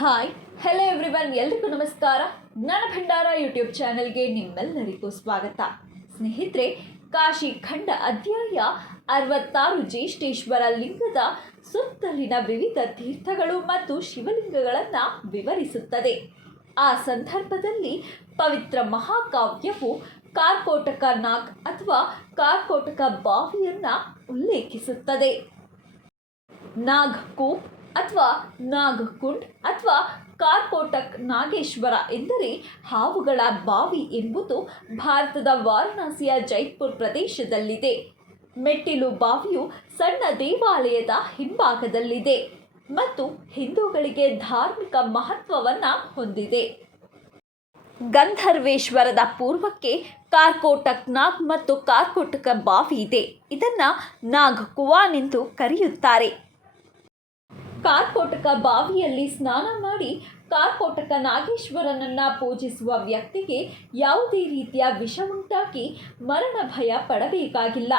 Hi hello everyone ಎಲ್ರಿಗೂ ನಮಸ್ಕಾರ. ಜ್ಞಾನ ಭಂಡಾರ ಯೂಟ್ಯೂಬ್ ಚಾನೆಲ್ಗೆ ನಿಮ್ಮೆಲ್ಲರಿಗೂ ಸ್ವಾಗತ. ಸ್ನೇಹಿತರೆ, ಕಾಶಿ ಖಂಡ ಅಧ್ಯಾಯ ಅರವತ್ತಾರು ಜ್ಯೇಷ್ಠೇಶ್ವರ ಲಿಂಗದ ಸುತ್ತಲಿನ ವಿವಿಧ ತೀರ್ಥಗಳು ಮತ್ತು ಶಿವಲಿಂಗಗಳನ್ನು ವಿವರಿಸುತ್ತದೆ. ಆ ಸಂದರ್ಭದಲ್ಲಿ ಪವಿತ್ರ ಮಹಾಕಾವ್ಯವು ಕಾರ್ಕೋಟಕ ನಾಗ್ ಅಥವಾ ಕಾರ್ಕೋಟಕ ಬಾವಿಯನ್ನು ಉಲ್ಲೇಖಿಸುತ್ತದೆ. ನಾಗ್ ಕೂಪ್ ಅಥವಾ ನಾಗಕುಂಡ್ ಅಥವಾ ಕಾರ್ಕೋಟಕ್ ನಾಗೇಶ್ವರ ಎಂದರೆ ಹಾವುಗಳ ಬಾವಿ ಎಂಬುದು ಭಾರತದ ವಾರಣಾಸಿಯ ಜೈಪುರ್ ಪ್ರದೇಶದಲ್ಲಿದೆ. ಮೆಟ್ಟಿಲು ಬಾವಿಯು ಸಣ್ಣ ದೇವಾಲಯದ ಹಿಂಭಾಗದಲ್ಲಿದೆ ಮತ್ತು ಹಿಂದೂಗಳಿಗೆ ಧಾರ್ಮಿಕ ಮಹತ್ವವನ್ನು ಹೊಂದಿದೆ. ಗಂಧರ್ವೇಶ್ವರದ ಪೂರ್ವಕ್ಕೆ ಕಾರ್ಕೋಟಕ್ ನಾಗ್ ಮತ್ತು ಕಾರ್ಕೋಟಕ ಬಾವಿ ಇದೆ. ಇದನ್ನು ನಾಗ್ ಕುವಾನ್ ಎಂದು ಕರೆಯುತ್ತಾರೆ. ಕಾರ್ಕೋಟಕ ಬಾವಿಯಲ್ಲಿ ಸ್ನಾನ ಮಾಡಿ ಕಾರ್ಕೋಟಕ ನಾಗೇಶ್ವರನನ್ನು ಪೂಜಿಸುವ ವ್ಯಕ್ತಿಗೆ ಯಾವುದೇ ರೀತಿಯ ವಿಷ ಉಂಟಾಗಿ ಮರಣ ಭಯ ಪಡಬೇಕಾಗಿಲ್ಲ.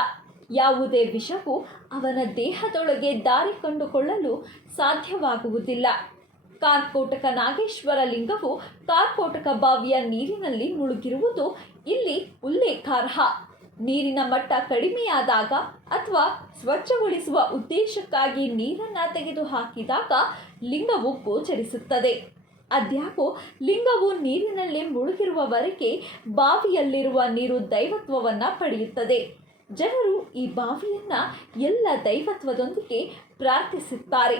ಯಾವುದೇ ವಿಷವು ಅವನ ದೇಹದೊಳಗೆ ದಾರಿ ಕಂಡುಕೊಳ್ಳಲು ಸಾಧ್ಯವಾಗುವುದಿಲ್ಲ. ಕಾರ್ಕೋಟಕ ನಾಗೇಶ್ವರ ಲಿಂಗವು ಕಾರ್ಕೋಟಕ ಬಾವಿಯ ನೀರಿನಲ್ಲಿ ಮುಳುಗಿರುವುದು ಇಲ್ಲಿ ಉಲ್ಲೇಖಾರ್ಹ. ನೀರಿನ ಮಟ್ಟ ಕಡಿಮೆಯಾದಾಗ ಅಥವಾ ಸ್ವಚ್ಛಗೊಳಿಸುವ ಉದ್ದೇಶಕ್ಕಾಗಿ ನೀರನ್ನು ತೆಗೆದುಹಾಕಿದಾಗ ಲಿಂಗವು ಗೋಚರಿಸುತ್ತದೆ. ಅದ್ಯಾಕೋ ಲಿಂಗವು ನೀರಿನಲ್ಲಿ ಮುಳುಗಿರುವವರೆಗೆ ಬಾವಿಯಲ್ಲಿರುವ ನೀರು ದೈವತ್ವವನ್ನು ಪಡೆಯುತ್ತದೆ. ಜನರು ಈ ಬಾವಿಯನ್ನು ಎಲ್ಲ ದೈವತ್ವದೊಂದಿಗೆ ಪ್ರಾರ್ಥಿಸುತ್ತಾರೆ.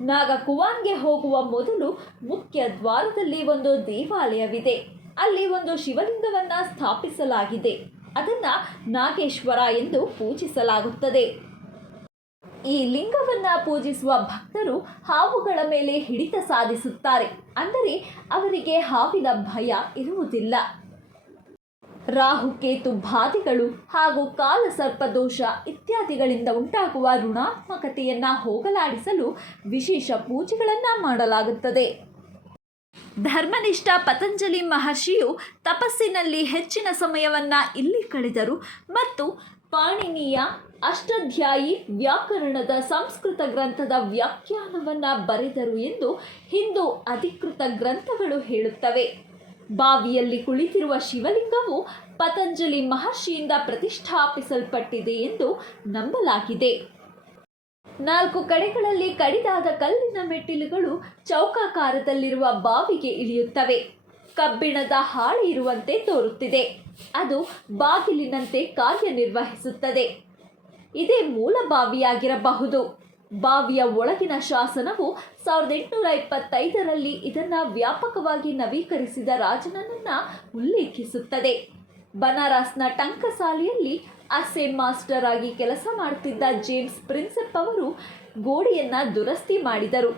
ನಾಗ ಕುವಾನ್ಗೆ ಹೋಗುವ ಮೊದಲು ಮುಖ್ಯ ದ್ವಾರದಲ್ಲಿ ಒಂದು ದೇವಾಲಯವಿದೆ. ಅಲ್ಲಿ ಒಂದು ಶಿವಲಿಂಗವನ್ನು ಸ್ಥಾಪಿಸಲಾಗಿದೆ. ಅದನ್ನು ನಾಗೇಶ್ವರ ಎಂದು ಪೂಜಿಸಲಾಗುತ್ತದೆ. ಈ ಲಿಂಗವನ್ನು ಪೂಜಿಸುವ ಭಕ್ತರು ಹಾವುಗಳ ಮೇಲೆ ಹಿಡಿತ ಸಾಧಿಸುತ್ತಾರೆ. ಅಂದರೆ ಅವರಿಗೆ ಹಾವಿನ ಭಯ ಇರುವುದಿಲ್ಲ. ರಾಹುಕೇತು ಬಾಧೆಗಳು ಹಾಗೂ ಕಾಲಸರ್ಪದೋಷ ಇತ್ಯಾದಿಗಳಿಂದ ಉಂಟಾಗುವ ಋಣಾತ್ಮಕತೆಯನ್ನು ಹೋಗಲಾಡಿಸಲು ವಿಶೇಷ ಪೂಜೆಗಳನ್ನು ಮಾಡಲಾಗುತ್ತದೆ. ಧರ್ಮನಿಷ್ಠ ಪತಂಜಲಿ ಮಹರ್ಷಿಯು ತಪಸ್ಸಿನಲ್ಲಿ ಹೆಚ್ಚಿನ ಸಮಯವನ್ನು ಇಲ್ಲಿ ಕಳೆದರು ಮತ್ತು ಪಾಣಿನಿಯ ಅಷ್ಟಾಧ್ಯಾಯಿ ವ್ಯಾಕರಣದ ಸಂಸ್ಕೃತ ಗ್ರಂಥದ ವ್ಯಾಖ್ಯಾನವನ್ನು ಬರೆದರು ಎಂದು ಹಿಂದೂ ಅಧಿಕೃತ ಗ್ರಂಥಗಳು ಹೇಳುತ್ತವೆ. ಬಾವಿಯಲ್ಲಿ ಕುಳಿತಿರುವ ಶಿವಲಿಂಗವು ಪತಂಜಲಿ ಮಹರ್ಷಿಯಿಂದ ಪ್ರತಿಷ್ಠಾಪಿಸಲ್ಪಟ್ಟಿದೆ ಎಂದು ನಂಬಲಾಗಿದೆ. ನಾಲ್ಕು ಕಡೆಗಳಲ್ಲಿ ಕಡಿದಾದ ಕಲ್ಲಿನ ಮೆಟ್ಟಿಲುಗಳು ಚೌಕಾಕಾರದಲ್ಲಿರುವ ಬಾವಿಗೆ ಇಳಿಯುತ್ತವೆ. ಕಬ್ಬಿಣದ ಹಾಳೆ ಇರುವಂತೆ ತೋರುತ್ತಿದೆ. ಅದು ಬಾಗಿಲಿನಂತೆ ಕಾರ್ಯನಿರ್ವಹಿಸುತ್ತದೆ. ಇದೇ ಮೂಲ ಬಾವಿಯಾಗಿರಬಹುದು. ಬಾವಿಯ ಒಳಗಿನ ಶಾಸನವು ಸಾವಿರದ ಎಂಟುನೂರ ಇಪ್ಪತ್ತೈದರಲ್ಲಿ ಇದನ್ನು ವ್ಯಾಪಕವಾಗಿ ನವೀಕರಿಸಿದ ರಾಜನನ್ನು ಉಲ್ಲೇಖಿಸುತ್ತದೆ. ಬನಾರಸ್ನ ಟಂಕಸಾಲೆಯಲ್ಲಿ ಅಸೆ ಮಾಸ್ಟರ್ ಆಗಿ ಕೆಲಸ ಮಾಡುತ್ತಿದ್ದ ಜೇಮ್ಸ್ ಪ್ರಿನ್ಸೆಪ್ ಅವರು ಗೋಡೆಯನ್ನು ದುರಸ್ತಿ ಮಾಡಿದರು.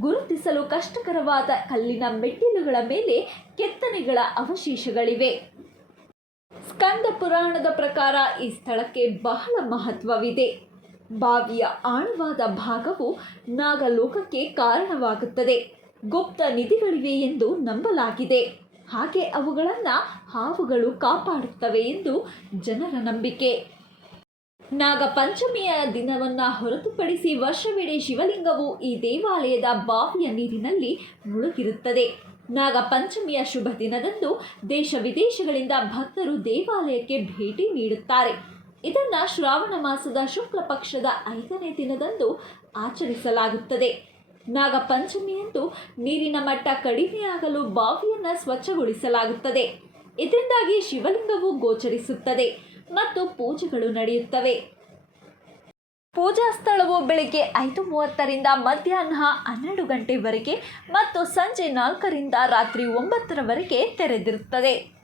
ಗುರುತಿಸಲು ಕಷ್ಟಕರವಾದ ಕಲ್ಲಿನ ಮೆಟ್ಟಿಲುಗಳ ಮೇಲೆ ಕೆತ್ತನೆಗಳ ಅವಶೇಷಗಳಿವೆ. ಸ್ಕಂದ ಪುರಾಣದ ಪ್ರಕಾರ ಈ ಸ್ಥಳಕ್ಕೆ ಬಹಳ ಮಹತ್ವವಿದೆ. ಬಾವಿಯ ಆಳವಾದ ಭಾಗವು ನಾಗಲೋಕಕ್ಕೆ ಕಾರಣವಾಗುತ್ತದೆ. ಗುಪ್ತ ನಿಧಿಗಳಿವೆ ಎಂದು ನಂಬಲಾಗಿದೆ. ಹಾಗೆ ಅವುಗಳನ್ನು ಹಾವುಗಳು ಕಾಪಾಡುತ್ತವೆ ಎಂದು ಜನರ ನಂಬಿಕೆ. ನಾಗಪಂಚಮಿಯ ದಿನವನ್ನು ಹೊರತುಪಡಿಸಿ ವರ್ಷವಿಡೀ ಶಿವಲಿಂಗವು ಈ ದೇವಾಲಯದ ಬಾವಿಯ ನೀರಿನಲ್ಲಿ ಮುಳುಗಿರುತ್ತದೆ. ನಾಗಪಂಚಮಿಯ ಶುಭ ದಿನದಂದು ದೇಶ ವಿದೇಶಗಳಿಂದ ಭಕ್ತರು ದೇವಾಲಯಕ್ಕೆ ಭೇಟಿ ನೀಡುತ್ತಾರೆ. ಇದನ್ನು ಶ್ರಾವಣ ಮಾಸದ ಶುಕ್ಲ ಪಕ್ಷದ ಐದನೇ ದಿನದಂದು ಆಚರಿಸಲಾಗುತ್ತದೆ. ನಾಗಪಂಚಮಿಯಂದು ನೀರಿನ ಮಟ್ಟ ಕಡಿಮೆಯಾಗಲು ಬಾವಿಯನ್ನು ಸ್ವಚ್ಛಗೊಳಿಸಲಾಗುತ್ತದೆ. ಇದರಿಂದಾಗಿ ಶಿವಲಿಂಗವು ಗೋಚರಿಸುತ್ತದೆ ಮತ್ತು ಪೂಜೆಗಳು ನಡೆಯುತ್ತವೆ. ಪೂಜಾ ಸ್ಥಳವು ಬೆಳಗ್ಗೆ ಐದು ಮೂವತ್ತರಿಂದ ಮಧ್ಯಾಹ್ನ ಹನ್ನೆರಡು ಗಂಟೆವರೆಗೆ ಮತ್ತು ಸಂಜೆ ನಾಲ್ಕರಿಂದ ರಾತ್ರಿ ಒಂಬತ್ತರವರೆಗೆ ತೆರೆದಿರುತ್ತದೆ.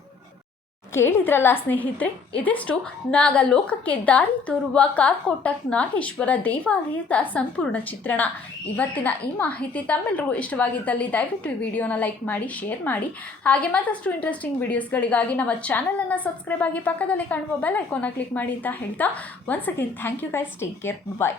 ಕೇಳಿದ್ರಲ್ಲ ಸ್ನೇಹಿತರೆ, ಇದಿಷ್ಟು ನಾಗಲೋಕಕ್ಕೆ ದಾರಿ ತೋರುವ ಕಾರ್ಕೋಟಕ್ ನಾಗೇಶ್ವರ ದೇವಾಲಯದ ಸಂಪೂರ್ಣ ಚಿತ್ರಣ. ಇವತ್ತಿನ ಈ ಮಾಹಿತಿ ತಮ್ಮೆಲ್ಲರಿಗೂ ಇಷ್ಟವಾಗಿದ್ದಲ್ಲಿ ದಯವಿಟ್ಟು ಈ ವಿಡಿಯೋನ ಲೈಕ್ ಮಾಡಿ, ಶೇರ್ ಮಾಡಿ. ಹಾಗೆ ಮತ್ತಷ್ಟು ಇಂಟ್ರೆಸ್ಟಿಂಗ್ ವಿಡಿಯೋಸ್ಗಳಿಗಾಗಿ ನಮ್ಮ ಚಾನಲನ್ನು ಸಬ್ಸ್ಕ್ರೈಬ್ ಆಗಿ ಪಕ್ಕದಲ್ಲಿ ಕಾಣುವ ಬೆಲ್ ಐಕಾನ ಕ್ಲಿಕ್ ಮಾಡಿ ಅಂತ ಹೇಳ್ತಾ once again thank you guys take care bye